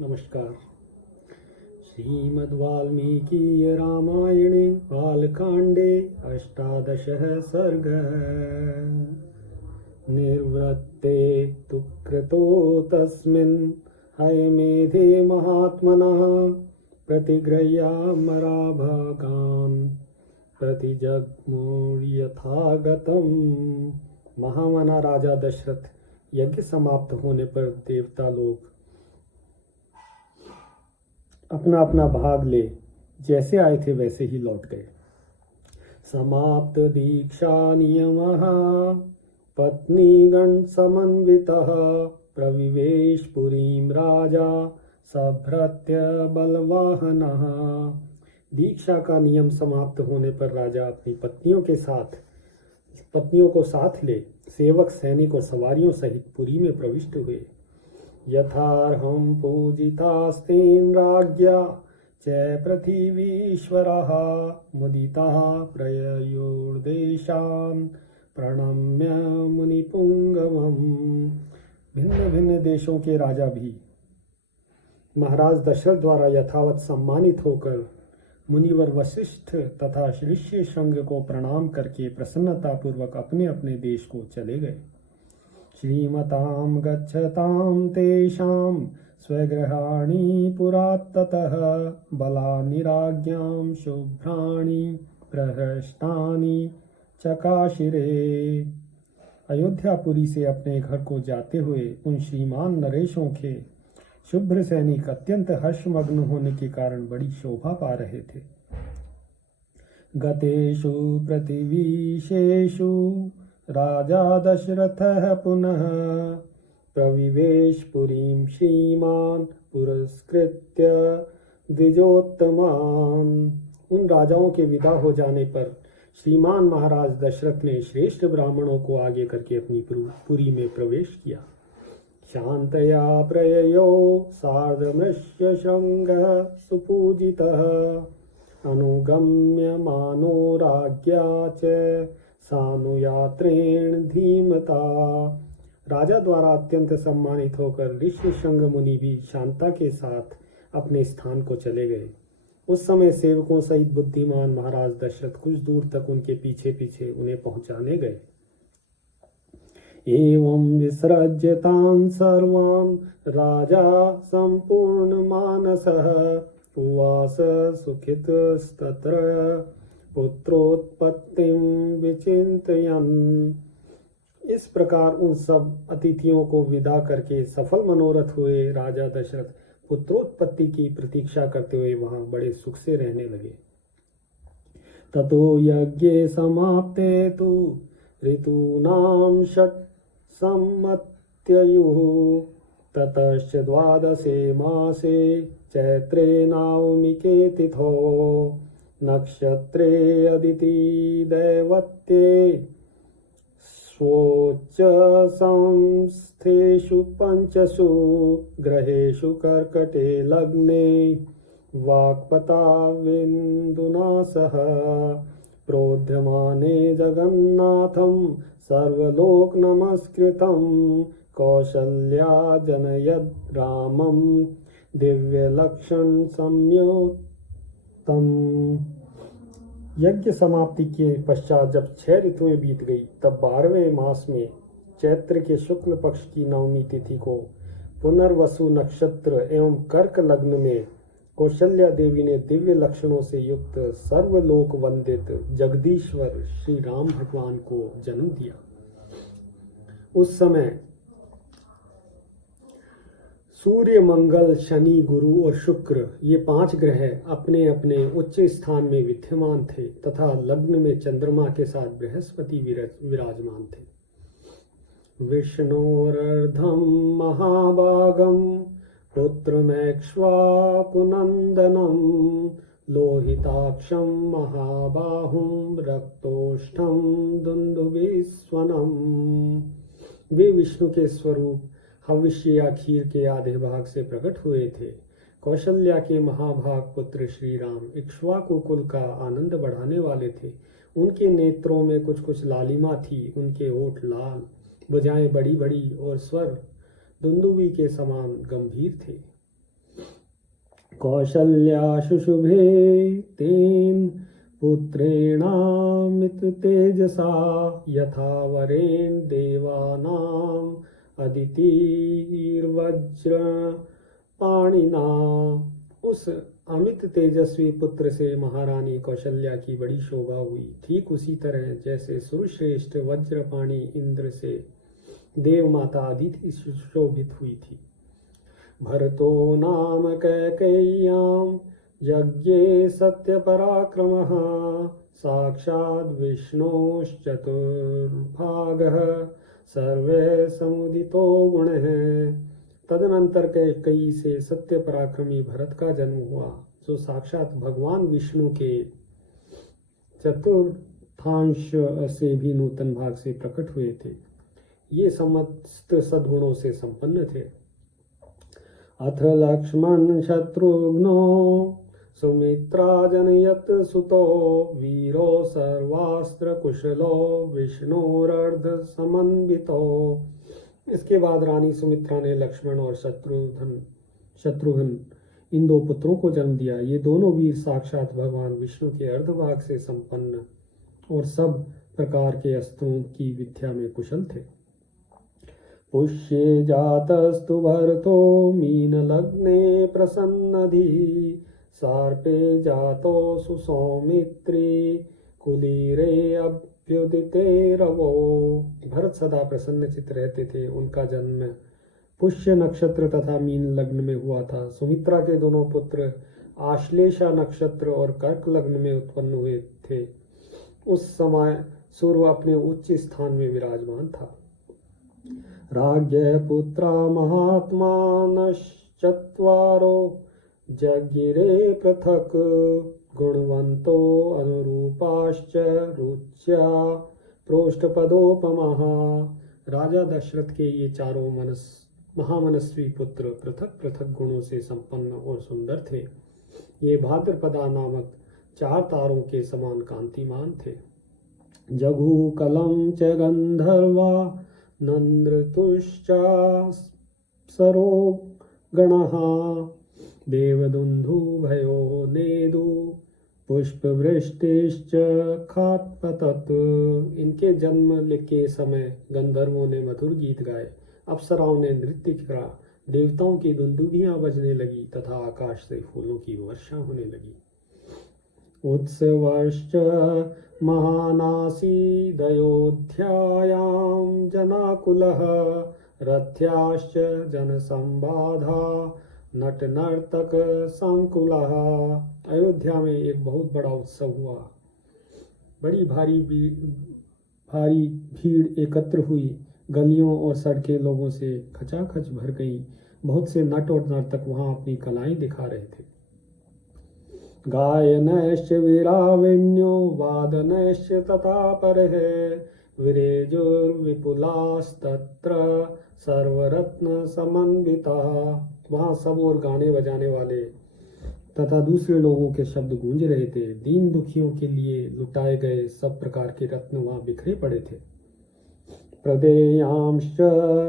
नमस्कार। श्रीमद्वाल्मीकीय रामायणे बालकांडे अष्टादशः सर्गः। निर्वृत्ते तु कृतो तस्मिन् हयमेधे महात्मनः प्रतिगृह्यामराभागान् प्रतिजग्मुर्यथागतम्। महामना राजा दशरथ यज्ञ समाप्त होने पर देवता लोग अपना अपना भाग ले जैसे आए थे वैसे ही लौट गए। समाप्त दीक्षा नियमः पत्नीगण समन्वितः प्रविवेश पुरीं राजा सभृत्य बलवाहनः। दीक्षा का नियम समाप्त होने पर राजा अपनी पत्नियों को साथ ले सेवक सैनिक और सवारियों सहित पुरी में प्रविष्ट हुए। यथार्हं पूजितास्तेन राज्ञा च पृथिवीश्वरः मुदितः प्रययोर्देशान् प्रणम्य मुनिपुंगवम्। भिन्न भिन्न देशों के राजा भी महाराज दशरथ द्वारा यथावत सम्मानित होकर मुनिवर वशिष्ठ तथा ऋषि शृंग को प्रणाम करके प्रसन्नतापूर्वक अपने अपने देश को चले गए। श्रीमतां गच्छतां तेषां स्वगृहाणि पुराततः बलानि राज्ञां शुभ्राणि प्रहृष्टानि चकाशिरे। अयोध्यापुरी से अपने घर को जाते हुए उन श्रीमान नरेशों के शुभ्र सैनिक अत्यंत हर्षमग्न होने के कारण बड़ी शोभा पा रहे थे। गतेषु प्रतिवीशेषु राजा दशरथः पुनः प्रविवेश पुरीं श्रीमान पुरस्कृत्य द्विजोत्तमान्। उन राजाओं के विदा हो जाने पर श्रीमान महाराज दशरथ ने श्रेष्ठ ब्राह्मणों को आगे करके अपनी पुरी में प्रवेश किया। शांतया प्रययो सार्धमृष्य शृंगः सुपूजितः अनुगम्य मानो राज्ञा च सानुयात्रेण धीमता। राजा द्वारा अत्यंत सम्मानित होकर ऋषि शृंग मुनि भी शांता के साथ अपने स्थान को चले गए। उस समय सेवकों सहित बुद्धिमान महाराज दशरथ कुछ दूर तक उनके पीछे पीछे उन्हें पहुंचाने गए। एवं विसृज्य तान् सर्वान् राजा संपूर्ण मानसः उवास सुखितस्तत्र पुत्रोत्पत्तिं विचिन्तयन्। इस प्रकार उन सब अतिथियों को विदा करके सफल मनोरथ हुए राजा दशरथ पुत्रोत्पत्ति की प्रतीक्षा करते हुए वहां बड़े सुख से रहने लगे। ततो यज्ञे समाप्ते तु ऋतूनां षट् सम्मत्ययुः ततश्च द्वादशे मासे चैत्रे नवमिके तिथौ नक्षत्रे अदिति दैवत्ये स्वोच्च संस्थेषु पंचसु ग्रहेषु कर्कटे लग्ने वाक्पता विन्दुना सह प्रोध्यमाने जगन्नाथं सर्वलोक नमस्कृतं कौशल्या जनयद रामं दिव्य लक्षण संयुक्तम। यज्ञ समाप्ति के पश्चात जब 6 ऋतुएं बीत गई तब 12वें मास में चैत्र के शुक्ल पक्ष की नवमी तिथि को पुनर्वसु नक्षत्र एवं कर्क लग्न में कौशल्या देवी ने दिव्य लक्षणों से युक्त सर्वलोक वंदित जगदीश्वर श्री राम भगवान को जन्म दिया। उस समय सूर्य, मंगल, शनि, गुरु और शुक्र ये 5 ग्रह अपने अपने उच्च स्थान में विद्यमान थे तथा लग्न में चंद्रमा के साथ बृहस्पति विराजमान थे। विष्णोरर्धं महाभागं पुत्रमैक्ष्वाकुनन्दनं लोहिताक्षं महाबाहुं रक्तोष्ठं दुन्दुभिस्वनम्। वे विष्णु के स्वरूप हविष्य या खीर के आधे भाग से प्रकट हुए थे। कौशल्या के महाभाग पुत्र श्री राम इक्ष्वाकु कुल का आनंद बढ़ाने वाले थे। उनके नेत्रों में कुछ कुछ लालिमा थी, उनके होठ लाल, भुजाएं बड़ी बड़ी और स्वर दुंदुभी के समान गंभीर थे। कौशल्या शुशुभे तेन पुत्रेणामित तेजसा यथा वरेण देवानाम अदितिर्वज्र पाणिना। उस अमित तेजस्वी पुत्र से महारानी कौशल्या की बड़ी शोभा हुई। ठीक उसी तरह जैसे सुरश्रेष्ठ वज्रपाणी इंद्र से देव माता अदिति सुशोभित हुई थी। भरतो नाम कैकेय्याम यज्ञे सत्य पराक्रमः साक्षात् विष्णोश्चतुर्भागः सर्वे समुदितो गुणः। तदनंतर कैकेयी से सत्य पराक्रमी भरत का जन्म हुआ, जो साक्षात भगवान विष्णु के चतुर्थांश से भी नूतन भाग से प्रकट हुए थे। ये समस्त सद्गुणों से संपन्न थे। अथ लक्ष्मण शत्रुघ्नो सुमित्रा जनयत सुतो वीरो सर्वास्त्र कुशलो विष्णुरर्ध समन्वितो। इसके बाद रानी सुमित्रा ने लक्ष्मण और शत्रुघ्न इन दो पुत्रों को जन्म दिया। ये दोनों वीर साक्षात भगवान विष्णु के अर्धभाग से संपन्न और सब प्रकार के अस्त्रों की विद्या में कुशल थे। पुष्ये जातस्तु भरतो मीन लग्ने प्रसन्नधि सार्पे जातो सुसौमित्री कुलीरे अभ्युदिते रवो। भरत सदा प्रसन्नचित रहते थे। उनका जन्म पुष्य नक्षत्र तथा मीन लग्न में हुआ था। सुमित्रा के दोनों पुत्र आश्लेषा नक्षत्र और कर्क लग्न में उत्पन्न हुए थे। उस समय सूर्य अपने उच्च स्थान में विराजमान था। राज्ञ पुत्रा महात्मानश्चत्वारो जगिरे पृथक् गुणवंतो अनुरूपाश्च रुच्या प्रोष्ठपदोपमः। राजा दशरथ के ये चारों महामनस्वी पुत्र पृथक पृथक गुणों से संपन्न और सुंदर थे। ये भाद्रपदा नामक 4 तारों के समान कांतिमान थे। जघुकलं च गंधर्वा नंद्रतुश्चाप्सरो गणः देवदुन्दुभयो नेदु पुष्पवृष्टिश्च खात्पतत्। इनके जन्म के समय गंधर्वों ने मधुर गीत गाए, अप्सराओं ने नृत्य करा, देवताओं की दुंदुभियां बजने लगी तथा आकाश से फूलों की वर्षा होने लगी। उत्सवश्च महानासीदयोध्यायां जनाकुलः रथ्याश्च जनसंबाधा नट नर्तक संकुलः। अयोध्या में एक बहुत बड़ा उत्सव हुआ। बड़ी भारी भीड़ एकत्र हुई। गलियों और सड़कें लोगों से खचाखच भर गईं। बहुत से नट और नर्तक वहां अपनी कलाएं दिखा रहे थे। गायनश्च वीरावेण्यो वादनश्च तथा परः विरेजुर्विपुलास्तत्र सर्वरत्न समन्विताः। वहाँ सब और गाने बजाने वाले तथा दूसरे लोगों के शब्द गूंज रहे थे। दीन दुखियों के लिए लुटाए गए सब प्रकार के रत्न वहाँ बिखरे पड़े थे। प्रदेयांश्च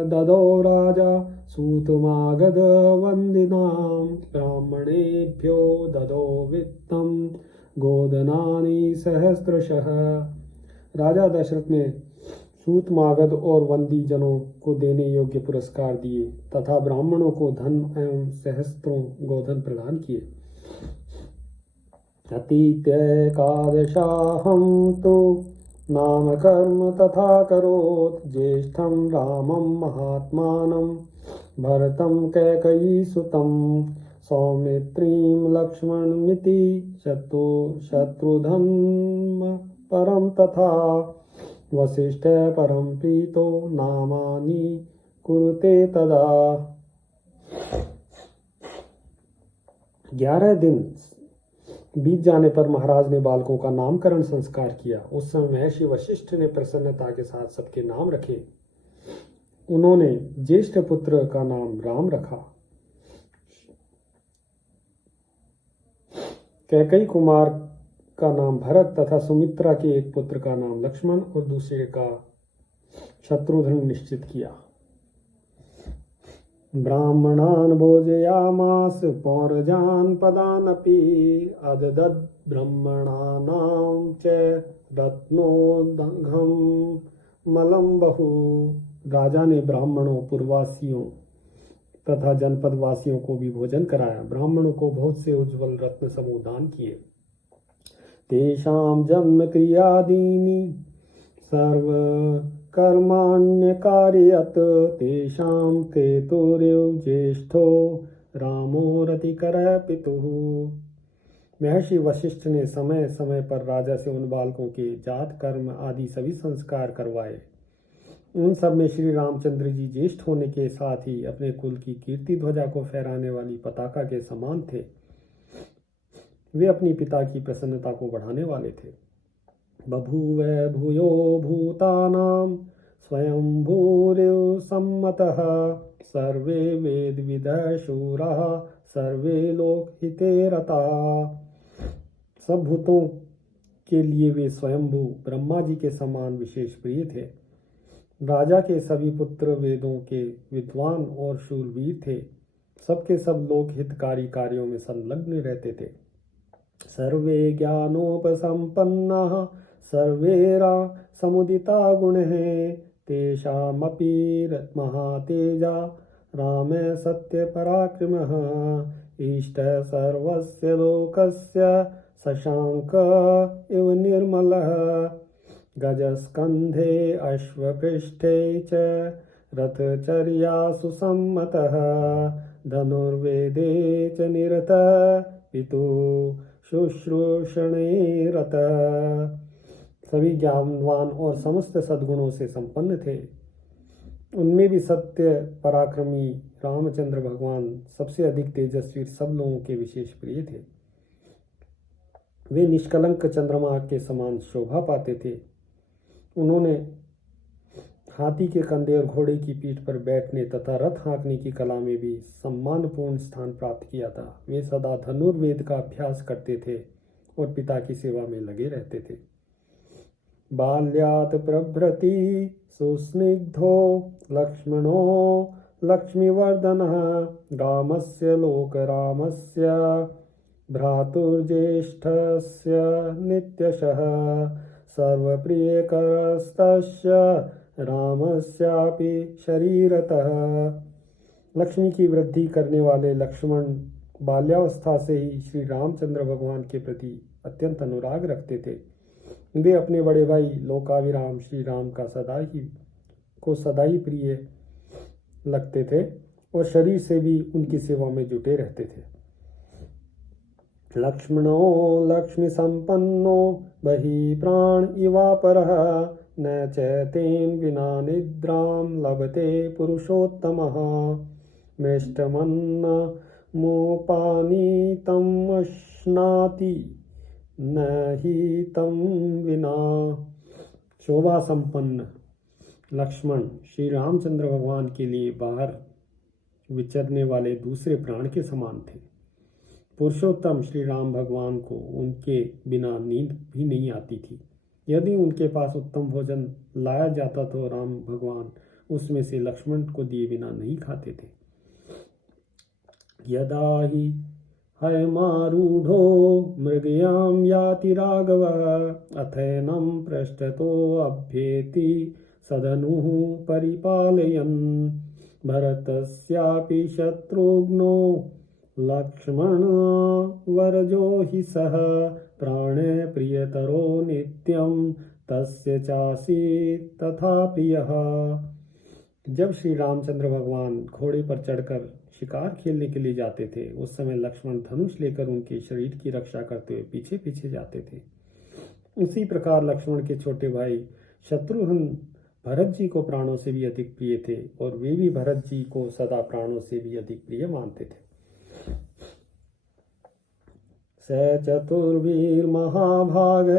ददौ राजा सूतमागध वंदिनां ब्राह्मणेभ्यो ददौ वित्तं गोदनानि सहस्रशः। राजा दशरथ ने सूतमागध और वंदी जनों को देने योग्य पुरस्कार दिए तथा ब्राह्मणों को धन एवं सहस्त्रों गोधन प्रदान किए। अतीत्येकादशाहं तु नाम कर्म तथा करोत् ज्येष्ठं रामं महात्मानं भरतं कैकेयीसुतं सौमित्रीं लक्ष्मणमिति शत्रुघ्नं परं तथा वसिष्ठ परम प्रीतो नामानि कुरुते तदा। 11 दिन बीत जाने पर महाराज ने बालकों का नामकरण संस्कार किया। उस समय महर्षि वशिष्ठ ने प्रसन्नता के साथ सबके नाम रखे। उन्होंने ज्येष्ठ पुत्र का नाम राम रखा, कैकेयी कुमार का नाम भरत तथा सुमित्रा के एक पुत्र का नाम लक्ष्मण और दूसरे का शत्रुघ्न निश्चित किया। ब्राह्मणान् भोजयामास जज्ञास पौरजानपदानपि अददद् ब्रह्मणानां च रत्नोदघं मलं बहु। राजा ने ब्राह्मणों, पुरवासियों तथा जनपद वासियों को भी भोजन कराया। ब्राह्मणों को बहुत से उज्ज्वल रत्न समूह दान किए। तेषां जन्म क्रियादीनि सर्व कर्माण्यकारयत् तेषां केतुर्यो ज्येष्ठो रामो रतिकरः पितुः। महर्षि वशिष्ठ ने समय समय पर राजा से उन बालकों के जात कर्म आदि सभी संस्कार करवाए। उन सब में श्री रामचंद्र जी ज्येष्ठ होने के साथ ही अपने कुल की कीर्ति ध्वजा को फहराने वाली पताका के समान थे। वे अपनी पिता की प्रसन्नता को बढ़ाने वाले थे। बभूव भूयो भूतानां स्वयंभूरिव सम्मतः सर्वे वेदविदः शूराः सर्वे लोकहिते रताः। सब भूतों के लिए वे स्वयंभू ब्रह्मा जी के समान विशेष प्रिय थे। राजा के सभी पुत्र वेदों के विद्वान और शूरवीर थे। सबके सब लोक हितकारी कार्यों में संलग्न रहते थे। सर्वे ज्ञानोपसंपन्नाः सर्वेरा समुदिता गुणः तेषामपि महातेजा राम सत्य पराक्रमः इष्ट सर्वस्य लोकस्य शशांक इव निर्मलः गजस्कंधे अश्वपृष्ठे च रथचर्यासु सम्मतः धनुर्वेदे च निरतः पितुः शुश्रूषणे रतः। सभी ज्ञानवान और समस्त सद्गुणों से संपन्न थे। उनमें भी सत्य पराक्रमी रामचंद्र भगवान सबसे अधिक तेजस्वी सब लोगों के विशेष प्रिय थे। वे निष्कलंक चंद्रमा के समान शोभा पाते थे। उन्होंने हाथी के कंधे और घोड़े की पीठ पर बैठने तथा रथ हाँकने की कला में भी सम्मानपूर्ण स्थान प्राप्त किया था। वे सदा धनुर्वेद का अभ्यास करते थे और पिता की सेवा में लगे रहते थे। बाल्यात् प्रभृति सुस्निग्धो लक्ष्मणो लक्ष्मीवर्धनः रामस्य लोकरामस्य भ्रातुर्ज्येष्ठस्य नित्यशः सर्वप्रियकरस्तस्य रामस्यापि शरीरतः। लक्ष्मी की वृद्धि करने वाले लक्ष्मण बाल्यावस्था से ही श्री रामचंद्र भगवान के प्रति अत्यंत अनुराग रखते थे। वे अपने बड़े भाई लोकाभिराम श्री राम का सदा ही प्रिय लगते थे और शरीर से भी उनकी सेवा में जुटे रहते थे। लक्ष्मणो लक्ष्मी संपन्नो बहि प्राण इवापरः न चैतेन विना निद्रां लभते पुरुषोत्तमः मृष्टमन्नमुपानीतम् अश्नाति न ही तम विना। शोभा संपन्न लक्ष्मण श्री रामचंद्र भगवान के लिए बाहर विचरने वाले दूसरे प्राण के समान थे। पुरुषोत्तम श्री राम भगवान को उनके बिना नींद भी नहीं आती थी। यदि उनके पास उत्तम भोजन लाया जाता तो राम भगवान उसमें से लक्ष्मण को दिए बिना नहीं खाते थे। यदा ही हयमारूढ़ो मृगयां याति राघवः अथैनं पृष्ठतो अभ्येति सदनुः परिपालयन् भरतस्यापि शत्रुघ्नो लक्ष्मण वरजो हि सह प्राणे प्रियतरो नित्यं तस्य चासीत् तथा प्रियः। जब श्री रामचंद्र भगवान घोड़े पर चढ़कर शिकार खेलने के लिए जाते थे, उस समय लक्ष्मण धनुष लेकर उनके शरीर की रक्षा करते हुए पीछे पीछे जाते थे। उसी प्रकार लक्ष्मण के छोटे भाई शत्रुघ्न भरत जी को प्राणों से भी अधिक प्रिय थे और वे भी भरत जी को सदा प्राणों से भी अधिक प्रिय मानते थे। स चतुर्वीर्महाभाग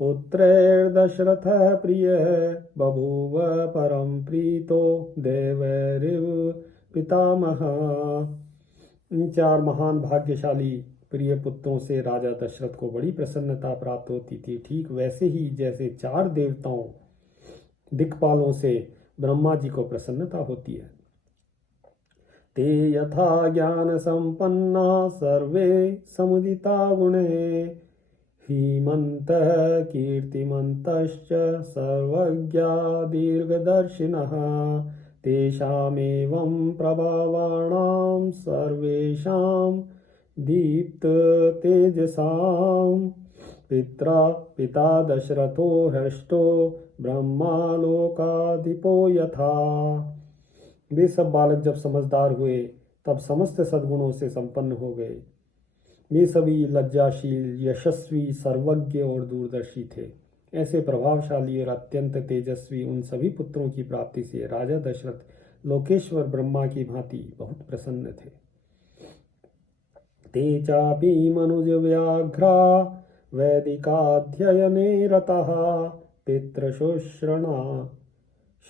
पुत्रैर्दशरथः प्रियः बभूव परम प्रीतो देवैरिव पितामहः। इन चार महान भाग्यशाली प्रिय पुत्रों से राजा दशरथ को बड़ी प्रसन्नता प्राप्त होती थी। ठीक वैसे ही जैसे चार देवताओं दिक्पालों से ब्रह्मा जी को प्रसन्नता होती है। ते यथा ज्ञानसम्पन्ना सर्वे समुदिता गुणे हीमन्तः कीर्तिमन्तश्च सर्वज्ञा दीर्घदर्शिनः तेषामेवं प्रभावाणां सर्वेषां दीप्ततेजसां पिता दशरथो हृष्टो ब्रह्मालोकाधिपो यथा। वे सब बालक जब समझदार हुए तब समस्त सद्गुणों से संपन्न हो गए। वे सभी लज्जाशील, यशस्वी, सर्वज्ञ और दूरदर्शी थे। ऐसे प्रभावशाली और अत्यंत तेजस्वी उन सभी पुत्रों की प्राप्ति से राजा दशरथ लोकेश्वर ब्रह्मा की भांति बहुत प्रसन्न थे। ते चापि मनुज व्याघ्रा वैदिकाध्ययने रतः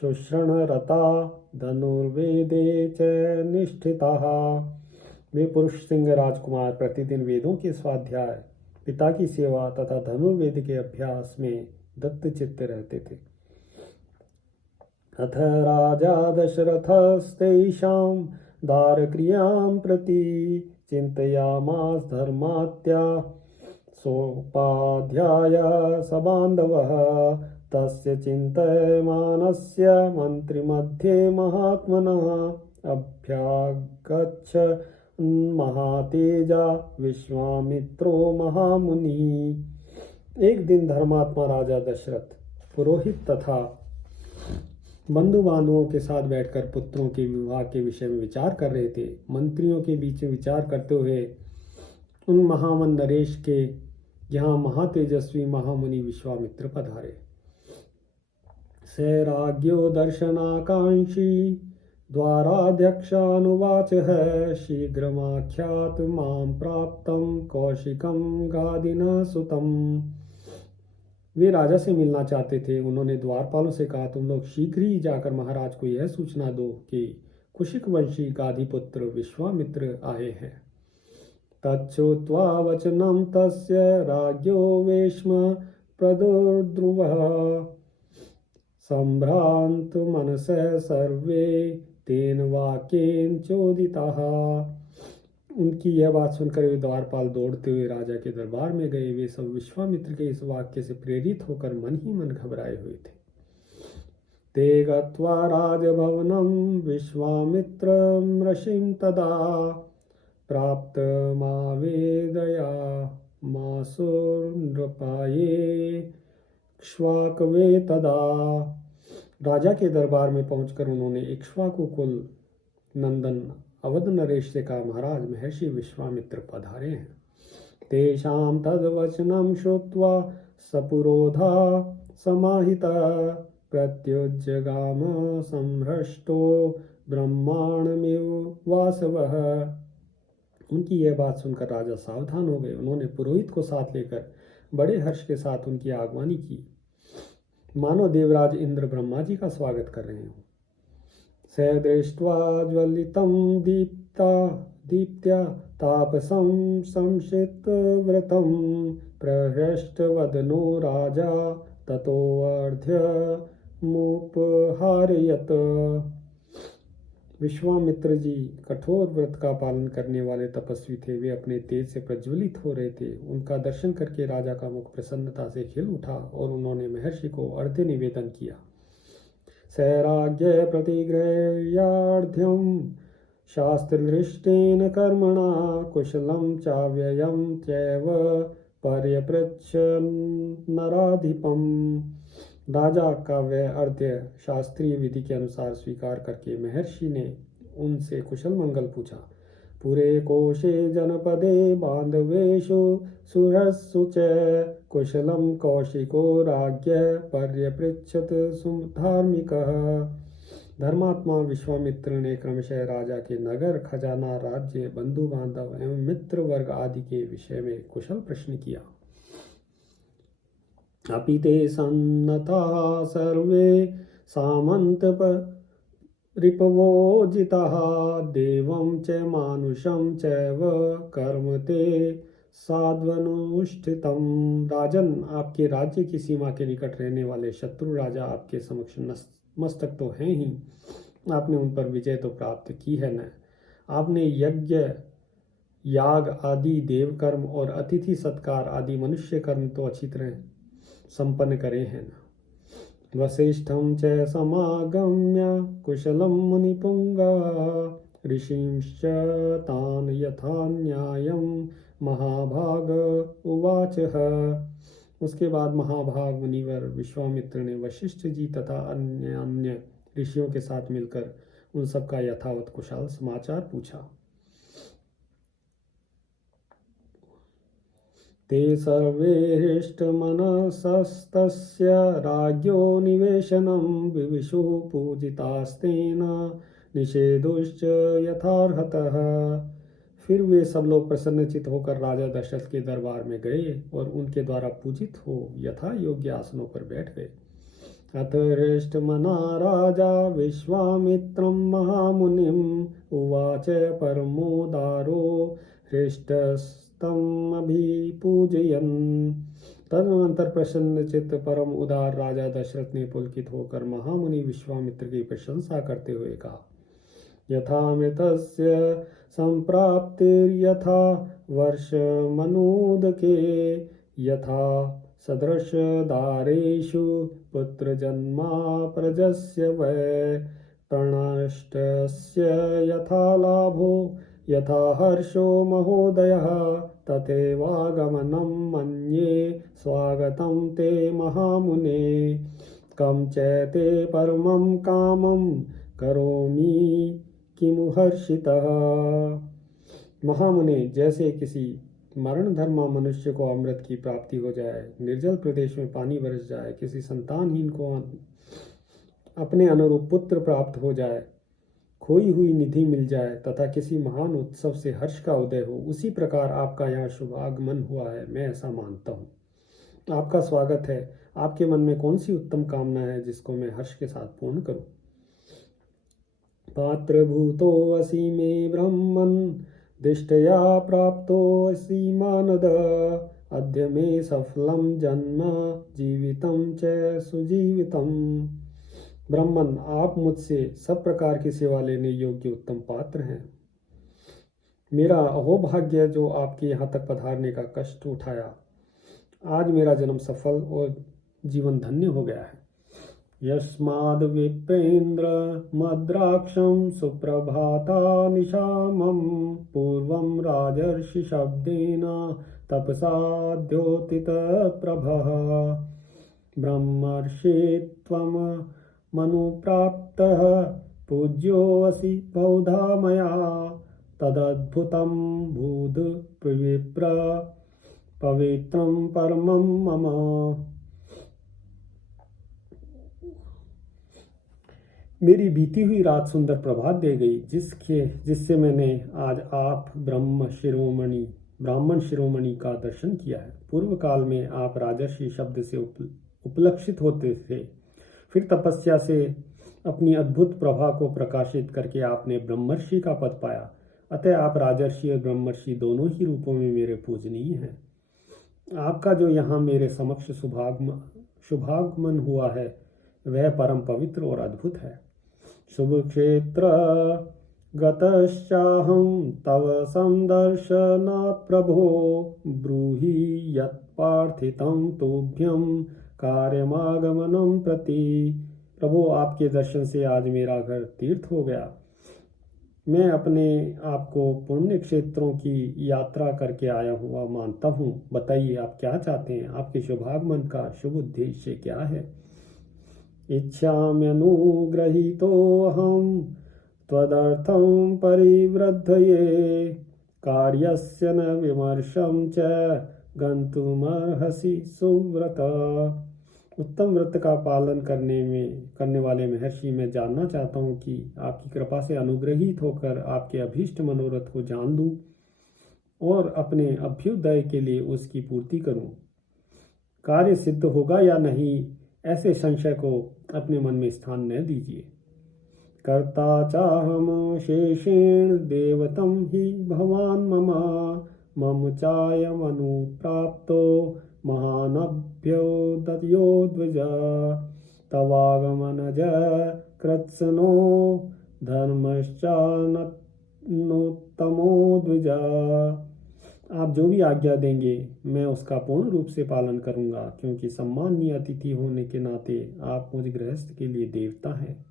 शुश्रणरता धनुर्वेदे च निष्ठिताः। वे पुरुष सिंह राजकुमार प्रतिदिन वेदों के स्वाध्याय, पिता की सेवा तथा धनुर्वेद के अभ्यास में दत्तचित्त रहते थे। अथ राजा दशरथस्तेषां दारक्रियां प्रति चिन्तयामास धर्मात्या सोपाध्याय सबान्धवः तस्य चिन्तयमानस्य मन्त्रिमध्ये महात्मनः अभ्यागच्छ महातेजा विश्वामित्रो महामुनि। एक दिन धर्मात्मा राजा दशरथ पुरोहित तथा बंधु बांधवों के साथ बैठकर पुत्रों के विवाह के विषय में विचार कर रहे थे। मंत्रियों के बीच में विचार करते हुए उन महामन नरेश के यहाँ महातेजस्वी महामुनि विश्वामित्र पधारे। स राज्ञो दर्शनाकांक्षी द्वाराध्यक्षानुवाच है शीघ्रमाख्यात मां प्राप्तं कौशिकं गादिन सुतम। वे राजा से मिलना चाहते थे। उन्होंने द्वारपालों से कहा, तुम लोग शीघ्र ही जाकर महाराज को यह सूचना दो कि कुशिक वंशी गाधिपुत्र विश्वामित्र आए हैं। तच्छ्रुत्वा वचनं तस्य राज्ञो वेश्म प्रदुर्ध्रुवः सम्भ्रान्त मनसः सर्वे तेन वाक्येन चोदिताः। उनकी यह बात सुनकर वे द्वारपाल दौड़ते हुए राजा के दरबार में गए। वे सब विश्वामित्र के इस वाक्य से प्रेरित होकर मन ही मन घबराए हुए थे। ते गत्वा राजभवनं विश्वामित्रं ऋषिं तदा प्राप्तमावेदया मासुर्नृपाये क्ष्वाकवे तदा। राजा के दरबार में पहुंचकर उन्होंने इक्ष्वाकु कुल नंदन अवध नरेश से कहा, महाराज महर्षि विश्वामित्र पधारे हैं। तेषां तद्वचनं श्रुत्वा सपुरोधा समाहिता प्रत्युज्जगाम संहृष्टो ब्रह्माण्डमेव वासवः। उनकी यह बात सुनकर राजा सावधान हो गए। उन्होंने पुरोहित को साथ लेकर बड़े हर्ष के साथ उनकी आगवानी की, मानो देवराज इंद्र ब्रह्मा जी का स्वागत कर रहे हों। स दृष्ट्वा ज्वलितं दीप्त्या तापसं संशितव्रतं प्रहृष्टवदनो राजा ततोऽर्घ्यमुपहारयत्। विश्वामित्र जी कठोर व्रत का पालन करने वाले तपस्वी थे। वे अपने तेज से प्रज्वलित हो रहे थे। उनका दर्शन करके राजा का मुख प्रसन्नता से खिल उठा और उन्होंने महर्षि को अर्घ्य निवेदन किया। सैराज्ञ प्रतिगृह्यार्घ्यं शास्त्रदृष्टेन कर्मणा कुशलं चाव्ययं चैव पर्यपृच्छन् नराधिपम्। राजा का वह अर्घ्य शास्त्रीय विधि के अनुसार स्वीकार करके महर्षि ने उनसे कुशल मंगल पूछा। पुरे कोशे जनपदे बांधवेषु सुहृत्सु च कुशलं कौशिको राज्ञ पर्यपृच्छत सुधार्मिकः। धर्मात्मा विश्वामित्र ने क्रमशः राजा के नगर, खजाना, राज्य, बंधु बांधव एवं मित्र वर्ग आदि के विषय में कुशल प्रश्न किया। अपि ते सन्नताः सर्वे सामंत रिपवो जिताः देवं च मानुषं चैव कर्म ते साध्वनुष्ठितम्। राजन, आपके राज्य की सीमा के निकट रहने वाले शत्रु राजा आपके समक्ष नतमस्तक तो हैं ही, आपने उन पर विजय तो प्राप्त की है न, आपने यज्ञ याग आदि देव कर्म और अतिथि सत्कार आदि मनुष्य कर्म तो अच्छी तरह संपन्न करे हैं ना। वसिष्ठं च समागम्य कुशलं मुनिपुंगव ऋषिंश्च तान् यथा न्यायं महाभाग उवाचः। उसके बाद महाभाग मुनिवर विश्वामित्र ने वशिष्ठ जी तथा अन्य अन्य ऋषियों के साथ मिलकर उन सबका यथावत कुशल समाचार पूछा। ते सर्वे हृष्टमनसस्तस्य राज्ञो निवेशनं विविशुः पूजितास्तेन निषेधुश्च यथार्हतः। फिर वे सब लोग प्रसन्नचित होकर राजा दशरथ के दरबार में गए और उनके द्वारा पूजित हो यथा योग्य आसनों पर बैठ गए। अथ हृष्टमना राजा विश्वामित्रं महामुनिम् उवाच परमोदारो हृष्टस्तम् अभिपूजयन्। तदनंतर प्रसन्नचित्त परम उदार राजा दशरथ ने पुलकित होकर महामुनि विश्वामित्र की प्रशंसा करते हुए कहा, यथामृतस्य संप्राप्तिर्यथा वर्षमनूदके यथा सदृश दारेषु पुत्रजन्मा प्रजस्य वै प्रणष्टस्य यथा लाभो यथा हर्षो महोदयः तथैवागमनं मन्ये स्वागतं ते महामुने। कं चैते परमं कामं करोमि किमु हर्षितः। महामुने, जैसे किसी मरण धर्मा मनुष्य को अमृत की प्राप्ति हो जाए, निर्जल प्रदेश में पानी बरस जाए, किसी संतानहीन को अपने अनुरूप पुत्र प्राप्त हो जाए, खोई हुई निधि मिल जाए तथा किसी महान उत्सव से हर्ष का उदय हो, उसी प्रकार आपका यहाँ शुभ आगमन हुआ है, मैं ऐसा मानता हूँ। आपका स्वागत है। आपके मन में कौन सी उत्तम कामना है जिसको मैं हर्ष के साथ पूर्ण करूँ। पात्रभूतो असि मे ब्रह्मन् दिष्टया प्राप्तो असि मानद अद्य मे सफलं जन्म जीवितं च सुजीवितम्। ब्रह्मन, आप मुझसे सब प्रकार की सेवा लेने योग्य उत्तम पात्र हैं। मेरा अहोभाग्य जो आपके यहाँ तक पधारने का कष्ट उठाया। आज मेरा जन्म सफल और जीवन धन्य हो गया है। यस्माद् विप्रेन्द्र मद्राक्षं सुप्रभाता निशामं पूर्वं राजर्षि शब्देन तपसा द्योतित प्रभः ब्रह्मर्षित्वं मनुप्राप्तः पूज्योऽसि बहुधा मया तदद्भुतं भूद विप्र पवित्रं परमं मम। मेरी बीती हुई रात सुंदर प्रभात दे गई, जिससे मैंने आज आप ब्राह्मण शिरोमणि का दर्शन किया है। पूर्व काल में आप राजर्षि शब्द से उपलक्षित होते थे, फिर तपस्या से अपनी अद्भुत प्रभा को प्रकाशित करके आपने ब्रह्मर्षि का पद पाया। अतः आप राजर्षि और ब्रह्मर्षि दोनों ही रूपों में मेरे पूजनीय हैं। आपका जो यहाँ मेरे समक्ष शुभागमन हुआ है वह परम पवित्र और अद्भुत है। शुभ क्षेत्र गतश्चाहं तव संदर्शनात् प्रभो ब्रूहि यत्पार्थितं तोभ्यं कार्यमागमनं प्रति। प्रभु, आपके दर्शन से आज मेरा घर तीर्थ हो गया। मैं अपने आप को पुण्य क्षेत्रों की यात्रा करके आया हुआ मानता हूँ। बताइए, आप क्या चाहते हैं? आपके शुभागमन का शुभ उद्देश्य क्या है? इच्छाम्यनुग्रहीतोऽहं त्वदर्थं परिवृद्धये कार्यस्य न विमर्शं च गन्तुमर्हसि सुव्रत। उत्तम व्रत का पालन करने वाले महर्षि, मैं जानना चाहता हूँ कि आपकी कृपा से अनुग्रहित होकर आपके अभीष्ट मनोरथ को जान लूँ और अपने अभ्युदय के लिए उसकी पूर्ति करूँ। कार्य सिद्ध होगा या नहीं, ऐसे संशय को अपने मन में स्थान न दीजिए। कर्ता चाहम शेषेण देवतं हि भवान् मम चायमनुप्राप्तो महानभ्योदयो द्विज तवागमनज कृत्स्नो धर्मश्चानत नोत्तमो द्विजा। आप जो भी आज्ञा देंगे मैं उसका पूर्ण रूप से पालन करूंगा, क्योंकि सम्माननीय अतिथि होने के नाते आप मुझ गृहस्थ के लिए देवता हैं।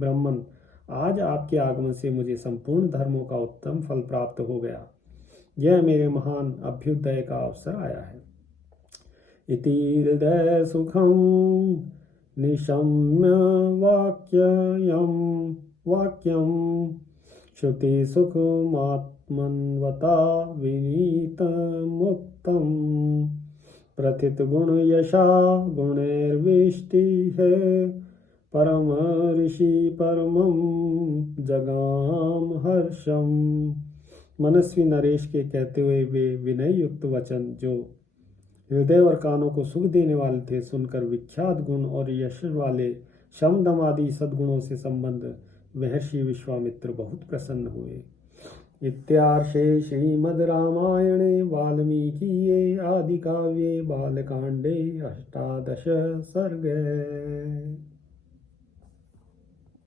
ब्राह्मण, आज आपके आगमन से मुझे संपूर्ण धर्मों का उत्तम फल प्राप्त हो गया। यह मेरे महान अभ्युदय का अवसर आया है। इति हृदय सुखम निशम्य वाक्यम श्रुति सुखमात्मन्वता विनीतमुक्तम। प्रथित गुण यशा गुणैर्वेष्टि है परम ऋषि परमं जगाम हर्षम। मनस्वी नरेश के कहते हुए वे विनय युक्त वचन, जो हृदय और कानों को सुख देने वाले थे, सुनकर विख्यात गुण और यश वाले शम दम आदि सद्गुणों से संबंध महर्षि विश्वामित्र बहुत प्रसन्न हुए। इत्यार्षे श्रीमद् रामायणे वाल्मीकिये आदि काव्ये बालकांडे 18 सर्गे।